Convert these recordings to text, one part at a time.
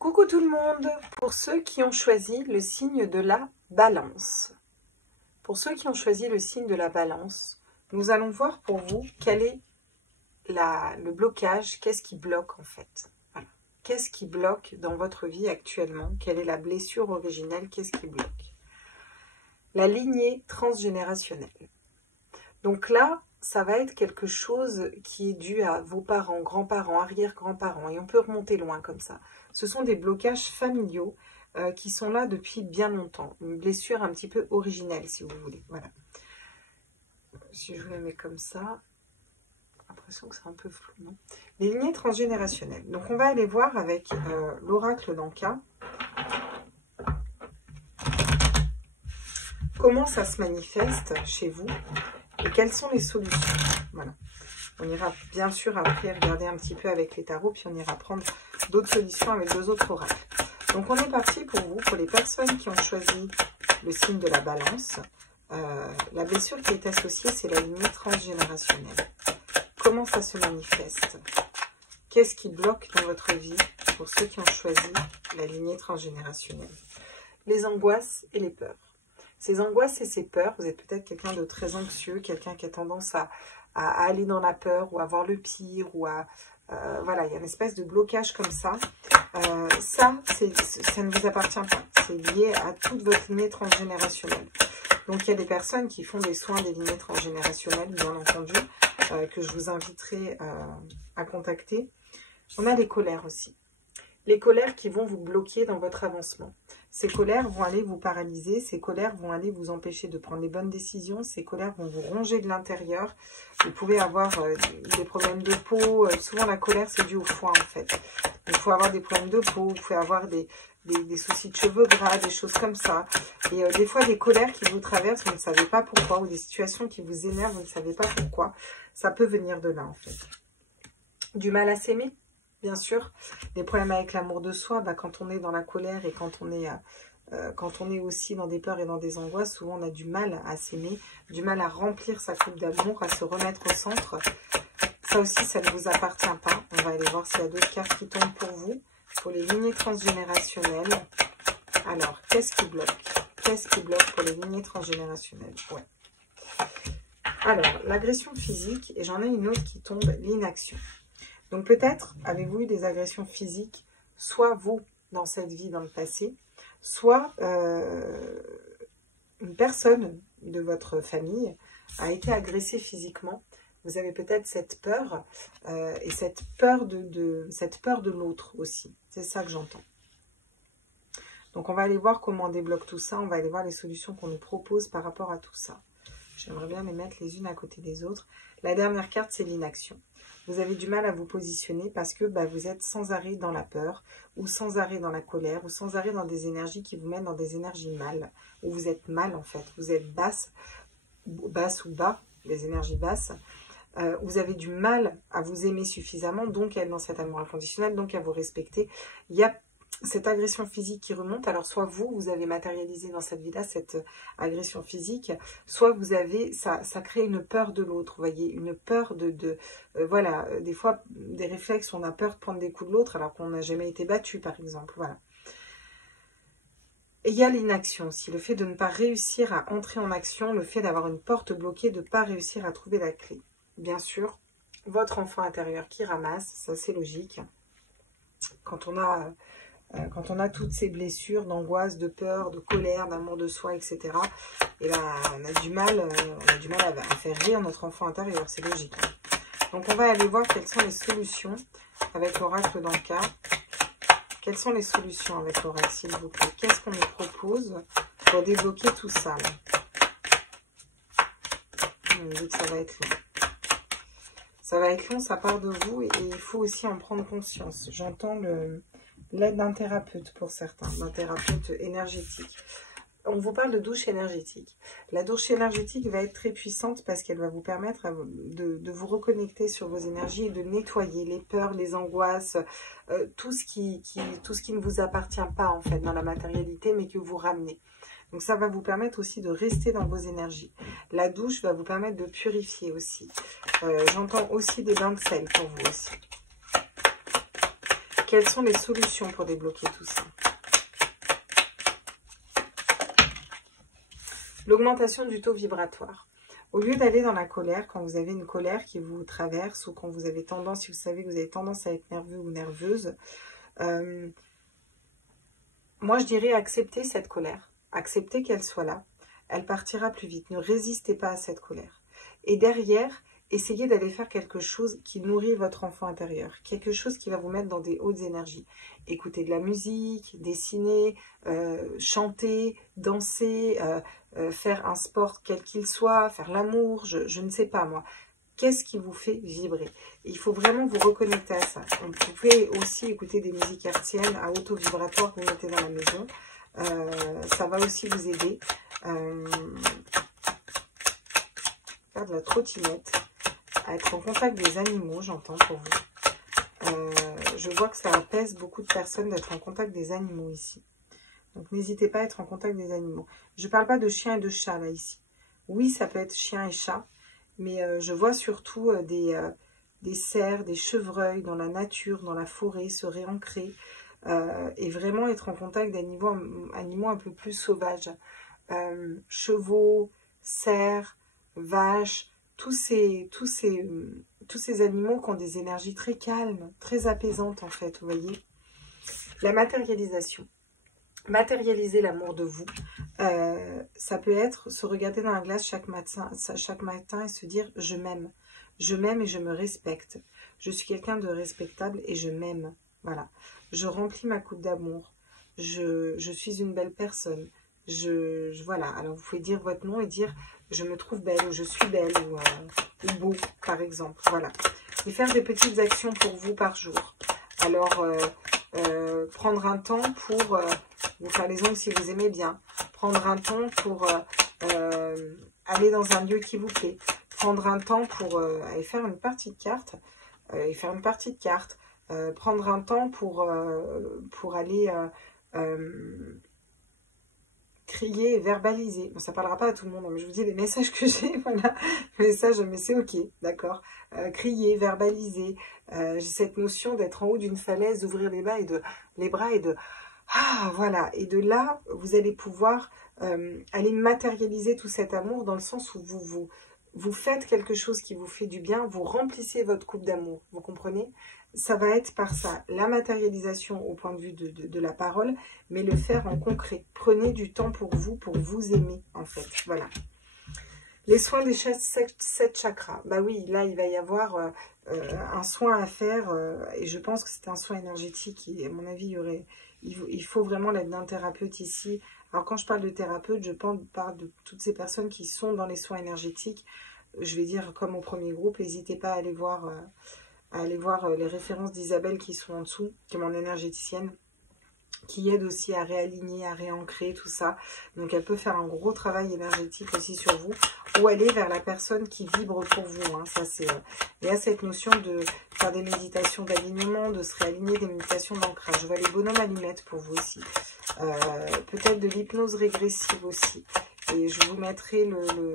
Coucou tout le monde, pour ceux qui ont choisi le signe de la balance. Pour ceux qui ont choisi le signe de la balance, nous allons voir pour vous quel est le blocage, qu'est-ce qui bloque en fait. Voilà. Qu'est-ce qui bloque dans votre vie actuellement? Quelle est la blessure originelle? Qu'est-ce qui bloque? La lignée transgénérationnelle. Donc là, ça va être quelque chose qui est dû à vos parents, grands-parents, arrière-grands-parents, et on peut remonter loin comme ça. Ce sont des blocages familiaux qui sont là depuis bien longtemps. Une blessure un petit peu originelle, si vous voulez. Voilà. Si je vous la mets comme ça, j'ai l'impression que c'est un peu flou, non? Les lignées transgénérationnelles. Donc, on va aller voir avec l'oracle d'Anka comment ça se manifeste chez vous et quelles sont les solutions. Voilà. On ira bien sûr après regarder un petit peu avec les tarots, puis on ira prendre d'autres solutions avec deux autres oracles. Donc on est parti pour vous, pour les personnes qui ont choisi le signe de la balance. La blessure qui est associée, c'est la lignée transgénérationnelle. Comment ça se manifeste? Qu'est-ce qui bloque dans votre vie pour ceux qui ont choisi la lignée transgénérationnelle? Les angoisses et les peurs. Ces angoisses et ces peurs, vous êtes peut-être quelqu'un de très anxieux, quelqu'un qui a tendance à aller dans la peur ou à voir le pire, ou à... voilà, il y a une espèce de blocage comme ça. Ça ne vous appartient pas. C'est lié à toute votre lignée transgénérationnelle. Donc, il y a des personnes qui font des soins des lignées transgénérationnelles, bien entendu, que je vous inviterai à contacter. On a les colères aussi. Les colères qui vont vous bloquer dans votre avancement. Ces colères vont aller vous paralyser, ces colères vont aller vous empêcher de prendre les bonnes décisions, ces colères vont vous ronger de l'intérieur. Vous pouvez avoir des problèmes de peau, souvent la colère c'est dû au foie en fait. Il faut avoir des problèmes de peau, vous pouvez avoir des soucis de cheveux gras, des choses comme ça. Et des fois des colères qui vous traversent, vous ne savez pas pourquoi, ou des situations qui vous énervent, vous ne savez pas pourquoi. Ça peut venir de là en fait. Du mal à s'aimer. Bien sûr, des problèmes avec l'amour de soi, quand on est dans la colère et quand on est aussi dans des peurs et dans des angoisses, souvent on a du mal à s'aimer, du mal à remplir sa coupe d'amour, à se remettre au centre. Ça aussi, ça ne vous appartient pas. On va aller voir s'il y a d'autres cartes qui tombent pour vous, pour les lignées transgénérationnelles. Alors, qu'est-ce qui bloque? Qu'est-ce qui bloque pour les lignées transgénérationnelles? Ouais. Alors, l'agression physique, et j'en ai une autre qui tombe, l'inaction. Donc peut-être avez-vous eu des agressions physiques, soit vous dans cette vie, dans le passé, soit une personne de votre famille a été agressée physiquement. Vous avez peut-être cette peur et cette peur de l'autre aussi. C'est ça que j'entends. Donc on va aller voir comment on débloque tout ça. On va aller voir les solutions qu'on nous propose par rapport à tout ça. J'aimerais bien les mettre les unes à côté des autres. La dernière carte, c'est l'inaction. Vous avez du mal à vous positionner parce que vous êtes sans arrêt dans la peur, ou sans arrêt dans la colère, ou sans arrêt dans des énergies qui vous mènent dans des énergies mal, où vous êtes mal en fait. Vous êtes basse ou bas, les énergies basses. Vous avez du mal à vous aimer suffisamment, donc à être dans cet amour inconditionnel, donc à vous respecter. Il y a cette agression physique qui remonte. Alors soit vous avez matérialisé dans cette vie-là cette agression physique, soit vous avez, ça crée une peur de l'autre, vous voyez, une peur voilà, des fois des réflexes, on a peur de prendre des coups de l'autre alors qu'on n'a jamais été battu par exemple, voilà. Et il y a l'inaction aussi, le fait de ne pas réussir à entrer en action, le fait d'avoir une porte bloquée, de ne pas réussir à trouver la clé. Bien sûr, votre enfant intérieur qui ramasse, ça c'est logique. Quand on a toutes ces blessures d'angoisse, de peur, de colère, d'amour de soi, etc. Et là, on a du mal à faire rire notre enfant intérieur, c'est logique. Donc, on va aller voir quelles sont les solutions avec l'oracle d'Anka. Quelles sont les solutions avec l'oracle, s'il vous plaît? Qu'est-ce qu'on nous propose pour débloquer tout ça là? On me dit que ça va être long. Ça va être long, ça part de vous et il faut aussi en prendre conscience. J'entends l'aide d'un thérapeute pour certains, d'un thérapeute énergétique. On vous parle de douche énergétique. La douche énergétique va être très puissante parce qu'elle va vous permettre de vous reconnecter sur vos énergies et de nettoyer les peurs, les angoisses, tout ce qui ne vous appartient pas en fait dans la matérialité mais que vous ramenez. Donc ça va vous permettre aussi de rester dans vos énergies. La douche va vous permettre de purifier aussi. J'entends aussi des bains de sel pour vous aussi. quelles sont les solutions pour débloquer tout ça? L'augmentation du taux vibratoire. Au lieu d'aller dans la colère, quand vous avez une colère qui vous traverse ou quand vous avez tendance, si vous savez que vous avez tendance à être nerveux ou nerveuse, moi je dirais accepter cette colère, accepter qu'elle soit là, elle partira plus vite, ne résistez pas à cette colère. Et derrière, essayez d'aller faire quelque chose qui nourrit votre enfant intérieur, quelque chose qui va vous mettre dans des hautes énergies. Écouter de la musique, dessiner, chanter, danser, faire un sport quel qu'il soit, faire l'amour, je ne sais pas moi. Qu'est-ce qui vous fait vibrer? Il faut vraiment vous reconnecter à ça. Vous pouvez aussi écouter des musiques hertziennes à auto vibratoire que vous mettez dans la maison. Ça va aussi vous aider. Faire de la trottinette, à être en contact des animaux, j'entends pour vous. Je vois que ça apaise beaucoup de personnes d'être en contact des animaux ici. Donc n'hésitez pas à être en contact des animaux. Je ne parle pas de chien et de chat là ici. Oui, ça peut être chien et chat, mais je vois surtout des cerfs, des chevreuils dans la nature, dans la forêt, se réancrer et vraiment être en contact d'animaux un peu plus sauvages. Chevaux, cerfs, vaches, tous ces animaux qui ont des énergies très calmes, très apaisantes en fait, vous voyez. La matérialisation. Matérialiser l'amour de vous, ça peut être se regarder dans la glace chaque matin et se dire je m'aime et je me respecte, je suis quelqu'un de respectable et je m'aime, voilà, je remplis ma coupe d'amour, je suis une belle personne, voilà, alors vous pouvez dire votre nom et dire je me trouve belle ou je suis belle ou beau par exemple, voilà, et faire des petites actions pour vous par jour. Alors prendre un temps pour vous faire les ongles si vous aimez bien, prendre un temps pour aller dans un lieu qui vous plaît, prendre un temps pour aller faire une partie de cartes, prendre un temps pour aller crier et verbaliser. Bon, ça parlera pas à tout le monde, mais je vous dis les messages que j'ai, voilà, les messages, mais c'est ok, d'accord. Crier, verbaliser, j'ai cette notion d'être en haut d'une falaise, d'ouvrir les bras et de ah, voilà, et de là, vous allez pouvoir aller matérialiser tout cet amour dans le sens où vous faites quelque chose qui vous fait du bien, vous remplissez votre coupe d'amour, vous comprenez? Ça va être par ça, la matérialisation au point de vue de la parole, mais le faire en concret. Prenez du temps pour vous aimer, en fait, voilà. Les soins des 7 chakras, bah oui, là, il va y avoir un soin à faire, et je pense que c'est un soin énergétique, et à mon avis, il faut vraiment l'aide d'un thérapeute ici. Alors quand je parle de thérapeute, je parle de toutes ces personnes qui sont dans les soins énergétiques. Je vais dire comme au premier groupe, n'hésitez pas à aller voir les références d'Isabelle qui sont en dessous, qui est mon énergéticienne, qui aide aussi à réaligner, à réancrer tout ça. Donc elle peut faire un gros travail énergétique aussi sur vous, ou aller vers la personne qui vibre pour vous. Hein. Ça, c'est, il y a cette notion de faire des méditations d'alignement, de se réaligner, des méditations d'ancrage. Je vois les bonhommes allumettes pour vous aussi. Peut-être de l'hypnose régressive aussi. Et je vous mettrai le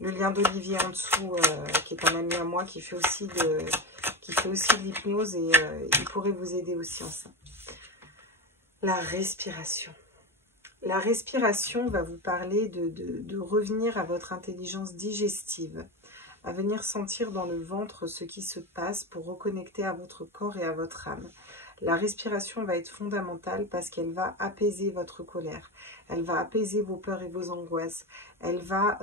lien d'Olivier en dessous, qui est un ami à moi, qui fait aussi de l'hypnose et il pourrait vous aider aussi en ça. La respiration. La respiration va vous parler de revenir à votre intelligence digestive, à venir sentir dans le ventre ce qui se passe pour reconnecter à votre corps et à votre âme. La respiration va être fondamentale parce qu'elle va apaiser votre colère, elle va apaiser vos peurs et vos angoisses, elle va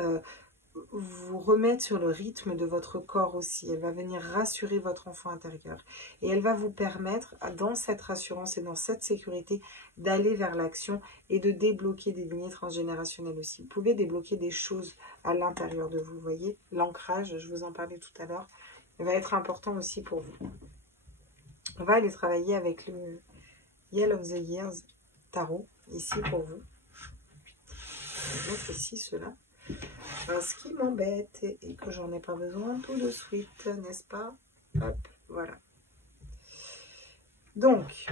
vous remettre sur le rythme de votre corps aussi. Elle va venir rassurer votre enfant intérieur. Et elle va vous permettre, dans cette rassurance et dans cette sécurité, d'aller vers l'action et de débloquer des lignées transgénérationnelles aussi. Vous pouvez débloquer des choses à l'intérieur de vous, voyez. L'ancrage, je vous en parlais tout à l'heure, va être important aussi pour vous. On va aller travailler avec le Yell of the Years Tarot, ici pour vous. Je vais mettre ici cela. Ce qui m'embête et que j'en ai pas besoin tout de suite, n'est-ce pas? Hop, voilà. Donc,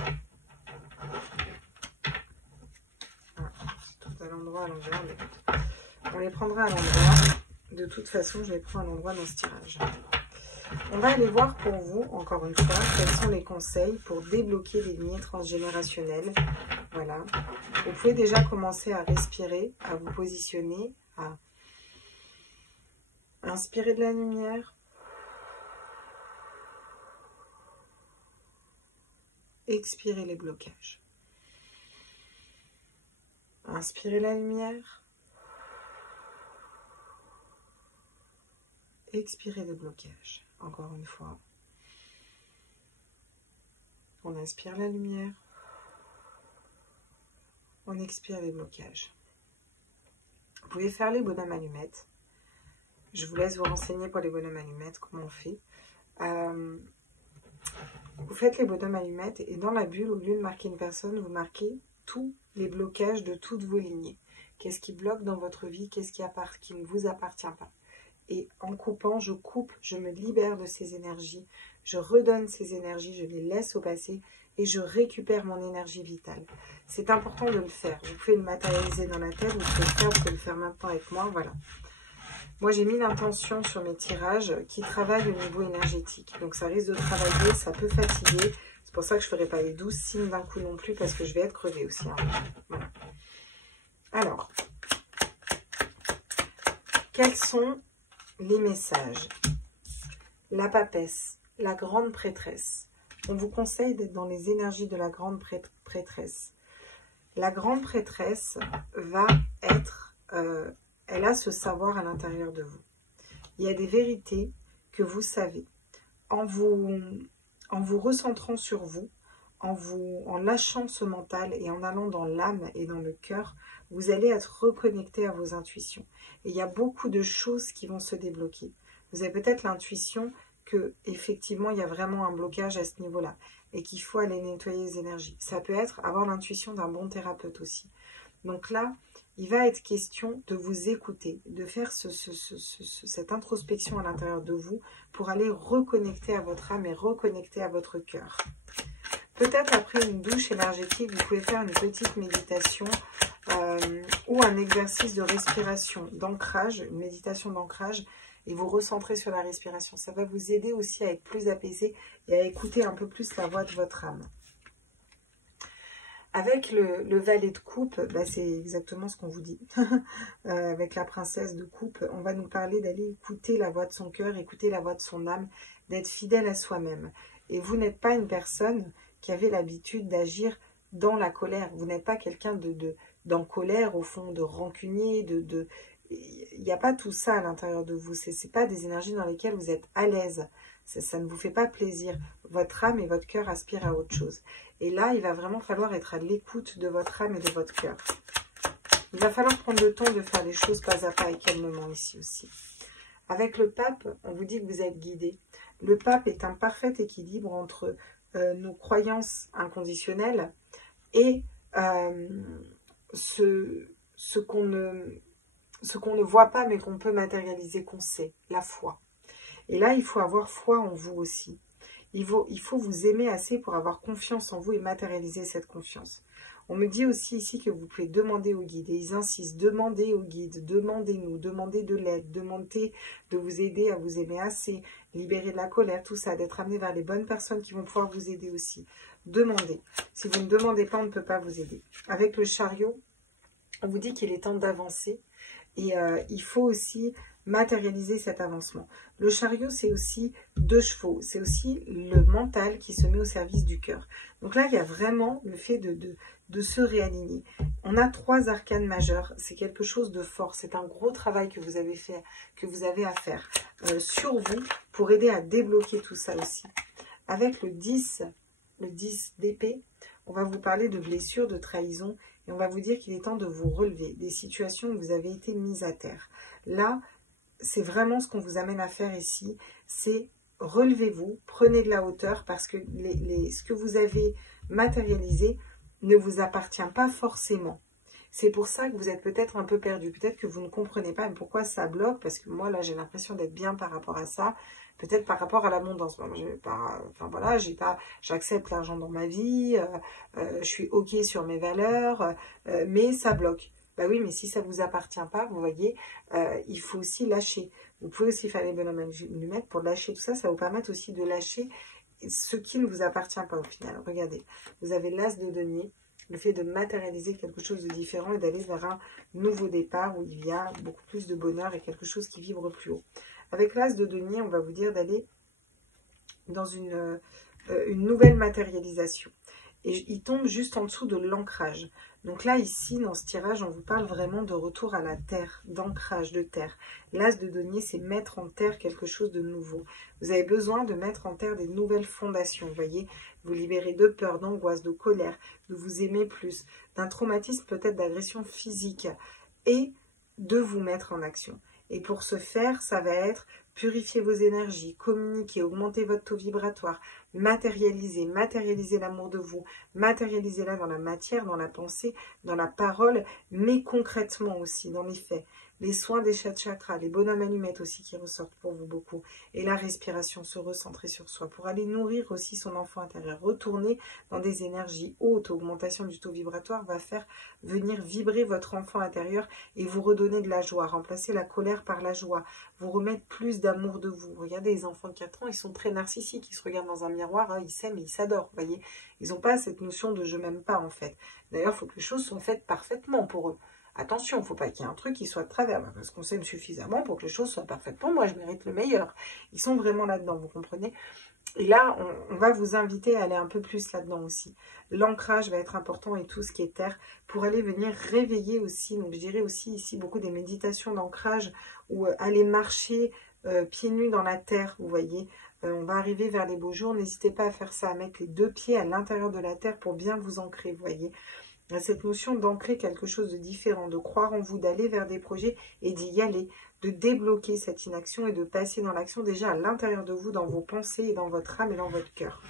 tout à l'endroit, à l'envers. On les prendra à l'endroit. De toute façon, je les prends à l'endroit dans ce tirage. On va aller voir pour vous, encore une fois, quels sont les conseils pour débloquer les lignées transgénérationnelles. Voilà. Vous pouvez déjà commencer à respirer, à vous positionner, à inspirer de la lumière. Expirez les blocages. Inspirez la lumière. Expirez les blocages. Encore une fois. On inspire la lumière. On expire les blocages. Vous pouvez faire les bonhommes allumettes. Je vous laisse vous renseigner pour les bonhommes allumettes, comment on fait. Vous faites les bonhommes allumettes et dans la bulle, au lieu de marquer une personne, vous marquez tous les blocages de toutes vos lignées. Qu'est-ce qui bloque dans votre vie, qu'est-ce qui ne vous appartient pas. Et en coupant, je coupe, je me libère de ces énergies, je redonne ces énergies, je les laisse au passé et je récupère mon énergie vitale. C'est important de le faire. Vous pouvez le matérialiser dans la tête, vous pouvez le faire maintenant avec moi, voilà. Moi, j'ai mis l'intention sur mes tirages qui travaillent au niveau énergétique. Donc, ça risque de travailler, ça peut fatiguer. C'est pour ça que je ne ferai pas les 12 signes d'un coup non plus, parce que je vais être crevée aussi. Hein. Voilà. Alors, quels sont les messages? La papesse, la grande prêtresse. On vous conseille d'être dans les énergies de la grande prêtresse. La grande prêtresse va être... elle a ce savoir à l'intérieur de vous. Il y a des vérités que vous savez. En vous recentrant sur vous, en lâchant ce mental et en allant dans l'âme et dans le cœur, vous allez être reconnecté à vos intuitions. Et il y a beaucoup de choses qui vont se débloquer. Vous avez peut-être l'intuition que effectivement il y a vraiment un blocage à ce niveau-là et qu'il faut aller nettoyer les énergies. Ça peut être avoir l'intuition d'un bon thérapeute aussi. Donc là, il va être question de vous écouter, de faire cette introspection à l'intérieur de vous pour aller reconnecter à votre âme et reconnecter à votre cœur. Peut-être après une douche énergétique, vous pouvez faire une petite méditation ou un exercice de respiration, d'ancrage, une méditation d'ancrage, et vous recentrer sur la respiration. Ça va vous aider aussi à être plus apaisé et à écouter un peu plus la voix de votre âme. Avec le valet de coupe, bah c'est exactement ce qu'on vous dit. Avec la princesse de coupe, on va nous parler d'aller écouter la voix de son cœur, écouter la voix de son âme, d'être fidèle à soi-même. Et vous n'êtes pas une personne qui avait l'habitude d'agir dans la colère. Vous n'êtes pas quelqu'un d'en colère, au fond, de rancunier, il n'y a pas tout ça à l'intérieur de vous. Ce n'est pas des énergies dans lesquelles vous êtes à l'aise. Ça ne vous fait pas plaisir. Votre âme et votre cœur aspirent à autre chose. Et là, il va vraiment falloir être à l'écoute de votre âme et de votre cœur. Il va falloir prendre le temps de faire les choses pas à pas et calmement ici aussi. Avec le pape, on vous dit que vous êtes guidé. Le pape est un parfait équilibre entre nos croyances inconditionnelles et ce qu'on ne voit pas mais qu'on peut matérialiser, qu'on sait, la foi. Et là, il faut avoir foi en vous aussi. Il faut vous aimer assez pour avoir confiance en vous et matérialiser cette confiance. On me dit aussi ici que vous pouvez demander au guide. Et ils insistent, demandez au guide, demandez-nous, demandez de l'aide, demandez de vous aider à vous aimer assez, libérer de la colère, tout ça, d'être amené vers les bonnes personnes qui vont pouvoir vous aider aussi. Demandez. Si vous ne demandez pas, on ne peut pas vous aider. Avec le chariot, on vous dit qu'il est temps d'avancer. Et il faut aussi matérialiser cet avancement. Le chariot, c'est aussi 2 chevaux. C'est aussi le mental qui se met au service du cœur. Donc là, il y a vraiment le fait de se réaligner. On a 3 arcanes majeures. C'est quelque chose de fort. C'est un gros travail que vous avez fait, que vous avez à faire sur vous pour aider à débloquer tout ça aussi. Avec le 10 d'épée, on va vous parler de blessures, de trahison. Et on va vous dire qu'il est temps de vous relever des situations où vous avez été mises à terre. Là, c'est vraiment ce qu'on vous amène à faire ici. C'est relevez-vous, prenez de la hauteur parce que ce que vous avez matérialisé ne vous appartient pas forcément. C'est pour ça que vous êtes peut-être un peu perdu. Peut-être que vous ne comprenez pas pourquoi ça bloque. Parce que moi, là, j'ai l'impression d'être bien par rapport à ça. Peut-être par rapport à l'abondance. Enfin voilà, j'accepte l'argent dans ma vie. Je suis OK sur mes valeurs. Mais ça bloque. Bah oui, mais si ça ne vous appartient pas, vous voyez, il faut aussi lâcher. Vous pouvez aussi faire les bonhommes allumettes pour lâcher tout ça. Ça va vous permettre aussi de lâcher ce qui ne vous appartient pas au final. Regardez, vous avez l'as de denier, le fait de matérialiser quelque chose de différent et d'aller vers un nouveau départ où il y a beaucoup plus de bonheur et quelque chose qui vibre plus haut. Avec l'as de denier, on va vous dire d'aller dans une nouvelle matérialisation. Et il tombe juste en dessous de l'ancrage. Donc là, ici, dans ce tirage, on vous parle vraiment de retour à la terre, d'ancrage de terre. L'as de denier, c'est mettre en terre quelque chose de nouveau. Vous avez besoin de mettre en terre des nouvelles fondations, vous voyez. Vous libérez de peur, d'angoisse, de colère, de vous aimer plus, d'un traumatisme peut-être d'agression physique et de vous mettre en action. Et pour ce faire, ça va être purifier vos énergies, communiquer, augmenter votre taux vibratoire, matérialiser l'amour de vous, matérialiser-la dans la matière, dans la pensée, dans la parole, mais concrètement aussi, dans les faits. Les soins des chakras, les bonhommes allumettes aussi qui ressortent pour vous beaucoup. Et la respiration, se recentrer sur soi pour aller nourrir aussi son enfant intérieur. Retourner dans des énergies hautes, augmentation du taux vibratoire va faire venir vibrer votre enfant intérieur et vous redonner de la joie. Remplacer la colère par la joie. Vous remettre plus d'amour de vous. Regardez, les enfants de 4 ans, ils sont très narcissiques. Ils se regardent dans un miroir, hein, ils s'aiment et ils s'adorent. Vous voyez, ils n'ont pas cette notion de je m'aime pas en fait. D'ailleurs, il faut que les choses soient faites parfaitement pour eux. Attention, il ne faut pas qu'il y ait un truc qui soit de travers, parce qu'on s'aime suffisamment pour que les choses soient parfaitement. Moi, je mérite le meilleur. Ils sont vraiment là-dedans, vous comprenez? Et là, on va vous inviter à aller un peu plus là-dedans aussi. L'ancrage va être important et tout ce qui est terre pour aller venir réveiller aussi. Donc, je dirais aussi ici beaucoup des méditations d'ancrage ou aller marcher pieds nus dans la terre, vous voyez. On va arriver vers les beaux jours. N'hésitez pas à faire ça, à mettre les 2 pieds à l'intérieur de la terre pour bien vous ancrer, vous voyez. Cette notion d'ancrer quelque chose de différent, de croire en vous, d'aller vers des projets et d'y aller, de débloquer cette inaction et de passer dans l'action déjà à l'intérieur de vous, dans vos pensées et dans votre âme et dans votre cœur.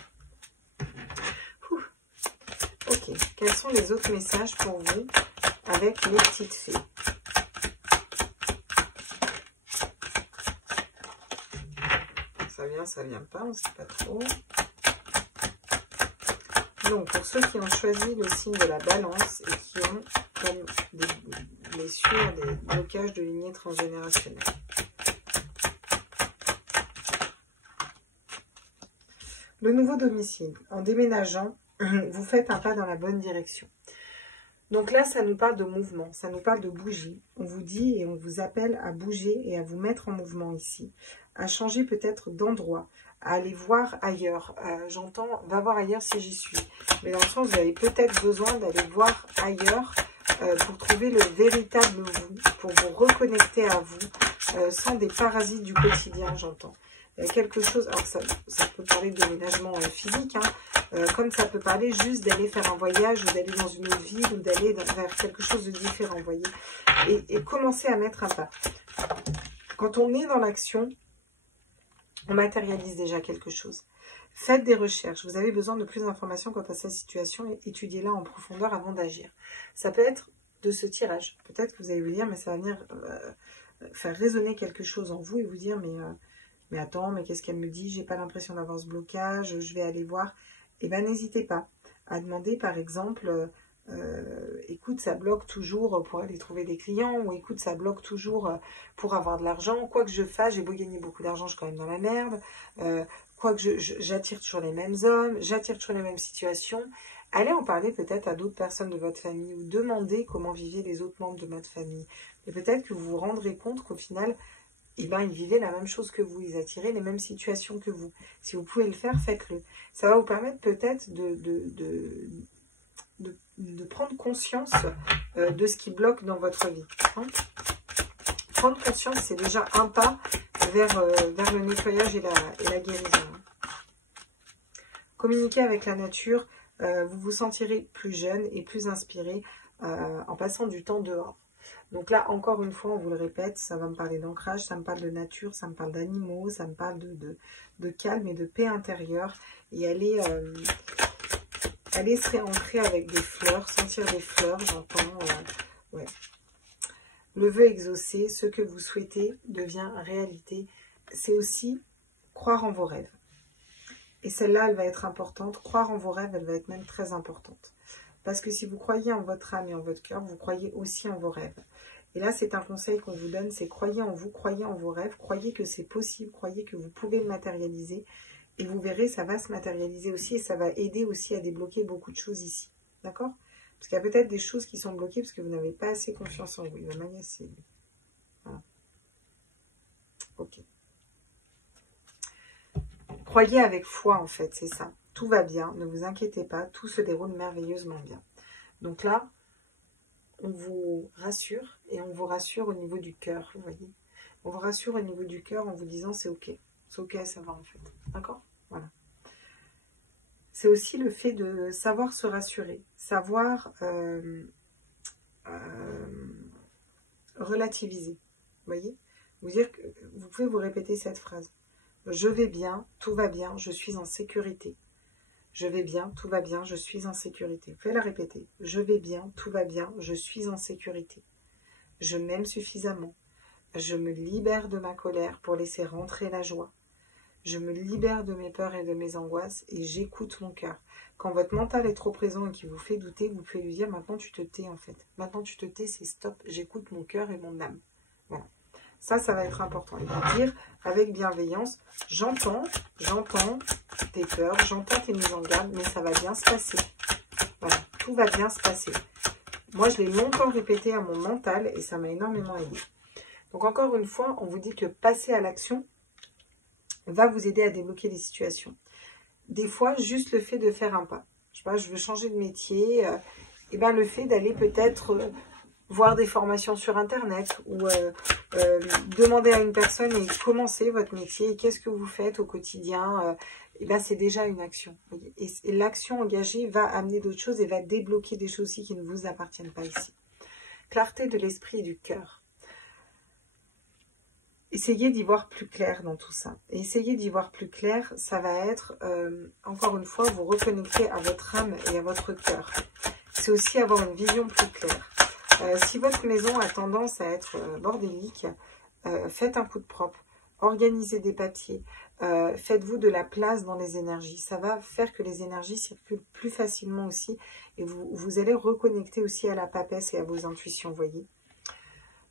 Ok, quels sont les autres messages pour vous avec les petites fées? Ça vient pas, on ne sait pas trop. Donc, pour ceux qui ont choisi le signe de la balance et qui ont comme des blessures, des blocages de lignée transgénérationnelle. Le nouveau domicile. En déménageant, vous faites un pas dans la bonne direction. Donc là, ça nous parle de mouvement, ça nous parle de bouger. On vous dit et on vous appelle à bouger et à vous mettre en mouvement ici, à changer peut-être d'endroit, à aller voir ailleurs. J'entends, va voir ailleurs si j'y suis. Mais dans le sens, vous avez peut-être besoin d'aller voir ailleurs pour trouver le véritable vous, pour vous reconnecter à vous, sans des parasites du quotidien, j'entends. Quelque chose, alors ça peut parler de déménagement physique, hein, comme ça peut parler juste d'aller faire un voyage ou d'aller dans une autre ville ou d'aller vers quelque chose de différent, vous voyez, et commencer à mettre un pas. Quand on est dans l'action, on matérialise déjà quelque chose. Faites des recherches, vous avez besoin de plus d'informations quant à cette situation et étudiez-la en profondeur avant d'agir. Ça peut être de ce tirage, peut-être que vous allez vous dire, mais ça va venir faire résonner quelque chose en vous et vous dire, mais attends, mais qu'est-ce qu'elle me dit? J'ai pas l'impression d'avoir ce blocage, je vais aller voir. Eh bien, n'hésitez pas à demander, par exemple, écoute, ça bloque toujours pour aller trouver des clients, ou écoute, ça bloque toujours pour avoir de l'argent. Quoi que je fasse, j'ai beau gagner beaucoup d'argent, je suis quand même dans la merde. Quoi que j'attire toujours les mêmes hommes, j'attire toujours les mêmes situations. Allez en parler peut-être à d'autres personnes de votre famille, ou demandez comment vivaient les autres membres de votre famille. Et peut-être que vous vous rendrez compte qu'au final, eh ben, ils vivaient la même chose que vous, ils attiraient les mêmes situations que vous. Si vous pouvez le faire, faites-le. Ça va vous permettre peut-être de prendre conscience de ce qui bloque dans votre vie. Hein. Prendre conscience, c'est déjà un pas vers le nettoyage et la guérison. Communiquer avec la nature, vous vous sentirez plus jeune et plus inspiré en passant du temps dehors. Donc là, encore une fois, on vous le répète, ça va me parler d'ancrage, ça me parle de nature, ça me parle d'animaux, ça me parle de calme et de paix intérieure. Et aller se réancrer avec des fleurs, sentir des fleurs, j'entends. Ouais. Le vœu exaucé, ce que vous souhaitez devient réalité. C'est aussi croire en vos rêves. Et celle-là, elle va être importante. Croire en vos rêves, elle va être même très importante. Parce que si vous croyez en votre âme et en votre cœur, vous croyez aussi en vos rêves. Et là, c'est un conseil qu'on vous donne, c'est croyez en vous, croyez en vos rêves, croyez que c'est possible, croyez que vous pouvez le matérialiser. Et vous verrez, ça va se matérialiser aussi et ça va aider aussi à débloquer beaucoup de choses ici. D'accord? Parce qu'il y a peut-être des choses qui sont bloquées parce que vous n'avez pas assez confiance en vous. Il va m'agacer. Voilà. Ok. Croyez avec foi, en fait, c'est ça. Tout va bien, ne vous inquiétez pas, tout se déroule merveilleusement bien. Donc là, on vous rassure, et on vous rassure au niveau du cœur, vous voyez. On vous rassure au niveau du cœur en vous disant c'est ok, ça va en fait. D'accord? Voilà. C'est aussi le fait de savoir se rassurer, savoir relativiser, vous voyez. Vous dire que vous pouvez vous répéter cette phrase. Je vais bien, tout va bien, je suis en sécurité. Je vais bien, tout va bien, je suis en sécurité. Vous pouvez la répéter. Je vais bien, tout va bien, je suis en sécurité. Je m'aime suffisamment. Je me libère de ma colère pour laisser rentrer la joie. Je me libère de mes peurs et de mes angoisses et j'écoute mon cœur. Quand votre mental est trop présent et qu'il vous fait douter, vous pouvez lui dire maintenant tu te tais en fait. Maintenant tu te tais, c'est stop, j'écoute mon cœur et mon âme. Voilà. Ça va être important. Et vous dire avec bienveillance, j'entends tes peurs, j'entends tes mises en garde, mais ça va bien se passer. Voilà, tout va bien se passer. Moi, je l'ai longtemps répété à mon mental et ça m'a énormément aidé. Donc, encore une fois, on vous dit que passer à l'action va vous aider à débloquer des situations. Des fois, juste le fait de faire un pas. Je sais pas, je veux changer de métier. Et ben, le fait d'aller peut-être voir des formations sur Internet ou demander à une personne et commencer votre métier. Qu'est-ce que vous faites au quotidien? Et ben, c'est déjà une action. Et l'action engagée va amener d'autres choses et va débloquer des choses aussi qui ne vous appartiennent pas ici. Clarté de l'esprit et du cœur. Essayez d'y voir plus clair dans tout ça. Et essayez d'y voir plus clair, ça va être, encore une fois, vous reconnecter à votre âme et à votre cœur. C'est aussi avoir une vision plus claire. Si votre maison a tendance à être bordélique, faites un coup de propre. Organisez des papiers. Faites-vous de la place dans les énergies. Ça va faire que les énergies circulent plus facilement aussi. Et vous allez reconnecter aussi à la papesse et à vos intuitions, voyez.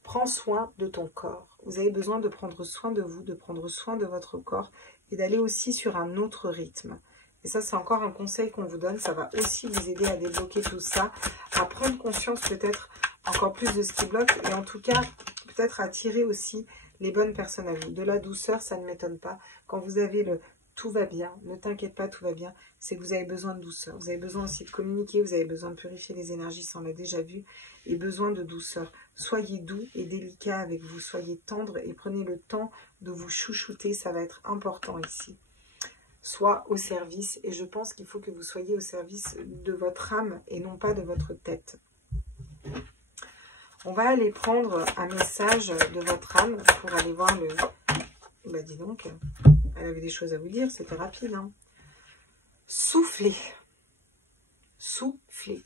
Prends soin de ton corps. Vous avez besoin de prendre soin de vous, de prendre soin de votre corps et d'aller aussi sur un autre rythme. Et ça, c'est encore un conseil qu'on vous donne. Ça va aussi vous aider à débloquer tout ça, à prendre conscience peut-être encore plus de ce qui bloque et en tout cas, peut-être attirer aussi les bonnes personnes à vous. De la douceur, ça ne m'étonne pas. Quand vous avez le « tout va bien », ne t'inquiète pas, tout va bien, c'est que vous avez besoin de douceur. Vous avez besoin aussi de communiquer, vous avez besoin de purifier les énergies, ça on l'a déjà vu, et besoin de douceur. Soyez doux et délicat avec vous, soyez tendre et prenez le temps de vous chouchouter, ça va être important ici. Soit au service, et je pense qu'il faut que vous soyez au service de votre âme et non pas de votre tête. On va aller prendre un message de votre âme pour aller voir le... Bah dis donc, elle avait des choses à vous dire, c'était rapide. Hein. Soufflez. Soufflez.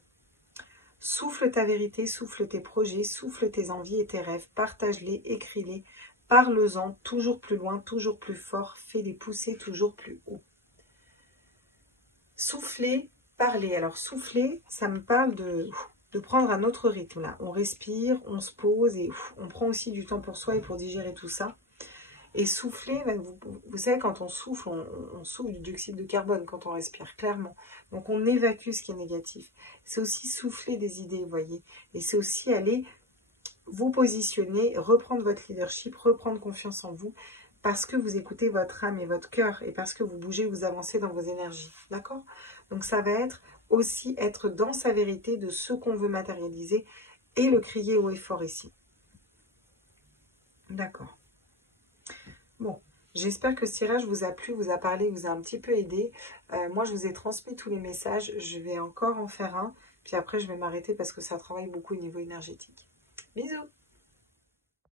Souffle ta vérité, souffle tes projets, souffle tes envies et tes rêves. Partage-les, écris-les, parle-en toujours plus loin, toujours plus fort. Fais-les pousser toujours plus haut. Souffler, parler. Alors souffler, ça me parle de prendre un autre rythme là. On respire, on se pose et on prend aussi du temps pour soi et pour digérer tout ça. Et souffler, vous savez, quand on souffle, on souffle du dioxyde de carbone quand on respire, clairement. Donc on évacue ce qui est négatif. C'est aussi souffler des idées, vous voyez. Et c'est aussi aller vous positionner, reprendre votre leadership, reprendre confiance en vous, parce que vous écoutez votre âme et votre cœur, et parce que vous bougez, vous avancez dans vos énergies. D'accord? Donc ça va être aussi être dans sa vérité de ce qu'on veut matérialiser, et le crier haut et fort ici. D'accord. Bon, j'espère que ce tirage vous a plu, vous a parlé, vous a un petit peu aidé. Moi, je vous ai transmis tous les messages. Je vais encore en faire un. Puis après, je vais m'arrêter parce que ça travaille beaucoup au niveau énergétique. Bisous!